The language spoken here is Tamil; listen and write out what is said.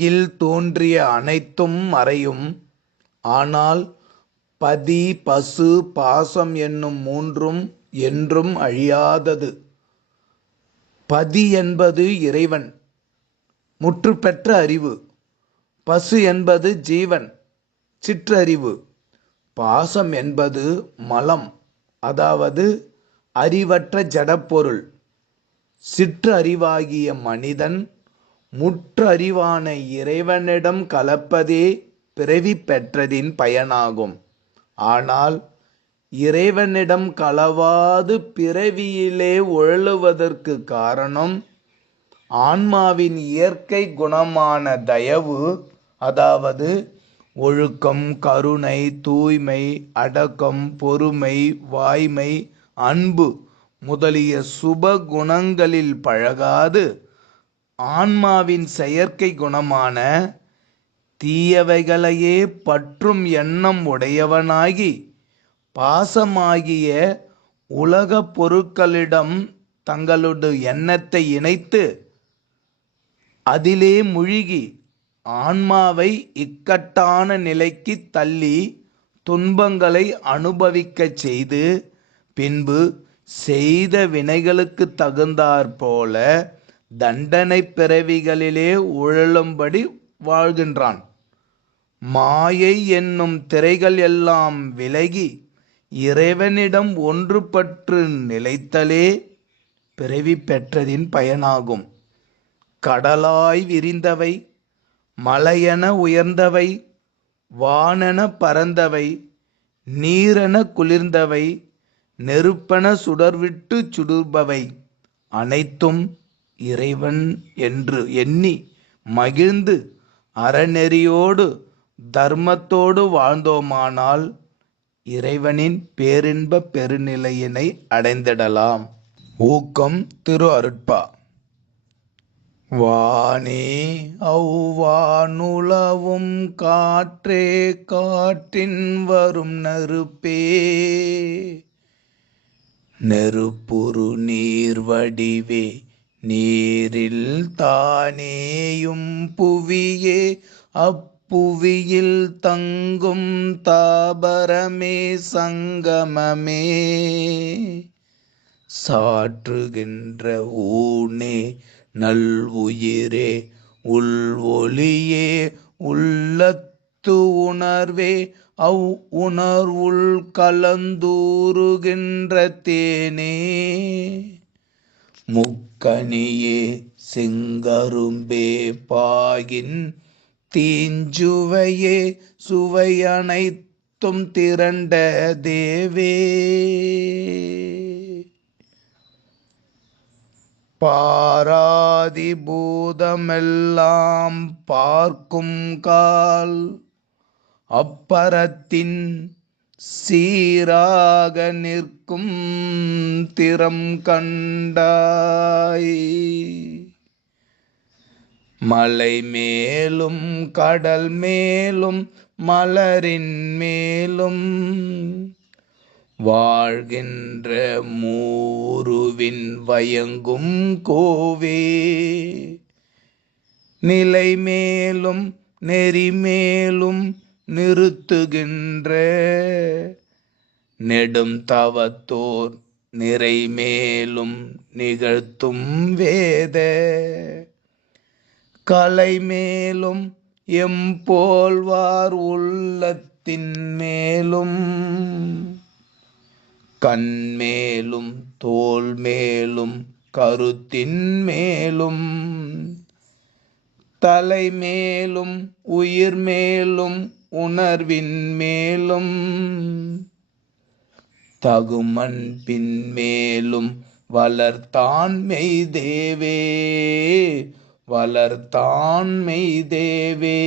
உலகில் தோன்றிய அனைத்தும் மறையும். ஆனால் பதி பசு பாசம் என்னும் மூன்றும் என்றும் அழியாதது. பதி என்பது இறைவன் முற்றுப்பெற்ற அறிவு. பசு என்பது ஜீவன் சிற்றறிவு. பாசம் என்பது மலம் அதாவது அறிவற்ற ஜடப்பொருள். சிற்றறிவாகிய மனிதன் முற்றறிவான இறைவனிடம் கலப்பதே பிறவி பெற்றதின் பயனாகும். ஆனால் இறைவனிடம் கலவாது பிறவியிலே உழலுவதற்கு காரணம் ஆன்மாவின் இயற்கை குணமான தயவு அதாவது ஒழுக்கம் கருணை தூய்மை அடக்கம் பொறுமை வாய்மை அன்பு முதலிய சுப குணங்களில் பழகாது ஆன்மாவின் செயற்கை குணமான தீயவைகளையே பற்றும் எண்ணம் உடையவனாகி பாசமாகிய உலகப் பொருட்களிடம் தங்களது எண்ணத்தை இணைத்து அதிலே முழுகி ஆன்மாவை இக்கட்டான நிலைக்குத் தள்ளி துன்பங்களை அனுபவிக்கச் செய்து பின்பு செய்த வினைகளுக்குத் தகுந்தாற்போல தண்டனைப் பிறவிகளிலே உழலும்படி வாழ்கின்றான். மாயை என்னும் திரைகள் எல்லாம் விலகி இறைவனிடம் ஒன்றுபற்று நிலைத்தலே பிறவி பெற்றதின் பயனாகும். கடலாய் விரிந்தவை மலையென உயர்ந்தவை வானென பரந்தவை நீரென குளிர்ந்தவை நெருப்பென சுடர்விட்டு சுடுபவை அனைத்தும் இறைவன் என்று எண்ணி மகிழ்ந்து அறநெறியோடு தர்மத்தோடு வாழ்ந்தோமானால் இறைவனின் பேரின்ப பெருநிலையினை அடைந்திடலாம். ஊக்கம் திரு அருட்பா. வானே அவ்வானுலவும் காற்றே காற்றின் வரும் நெருப்பே நெருப்புறு நீர் வடிவே நீரில் தானேயும் புவியே அப்புவியில் தங்கும் தாபரமே சங்கமமே. சாற்றுகின்ற ஊனே நல்வுயிரே உள்ஒளியே உள்ளத்து உணர்வே அவ் உணர்வுள் கலந்தூறுகின்ற தேனே. முக்கணியே செங்கரும்பே பாகின் தீஞ்சுவையே சுவையனைத்தும் திரண்ட தேவே. பாராதி பூதமெல்லாம் பார்க்கும் கால் அப்பரத்தின் சீராக நிற்கும் திறம் கண்டாய். மலை மேலும் கடல் மேலும் மலரின் மேலும் வாழ்கின்ற மூருவின் வயங்கும் கோவே. நிலை மேலும் நெறி மேலும் நிறுத்துகின்ற. நெடும் தவத்தோர் நிறை மேலும் நிகழ்த்தும் வேத. கலை மேலும் எம்போல்வார் உள்ளத்தின் மேலும். கண் மேலும் தோல் மேலும் கருத்தின் மேலும். தலை மேலும் உயிர் மேலும் உணர்வின் மேலும் தகுமன்பின் மேலும் வளர்த்தான் மெய்தேவே வளர்த்தான் மெய்தேவே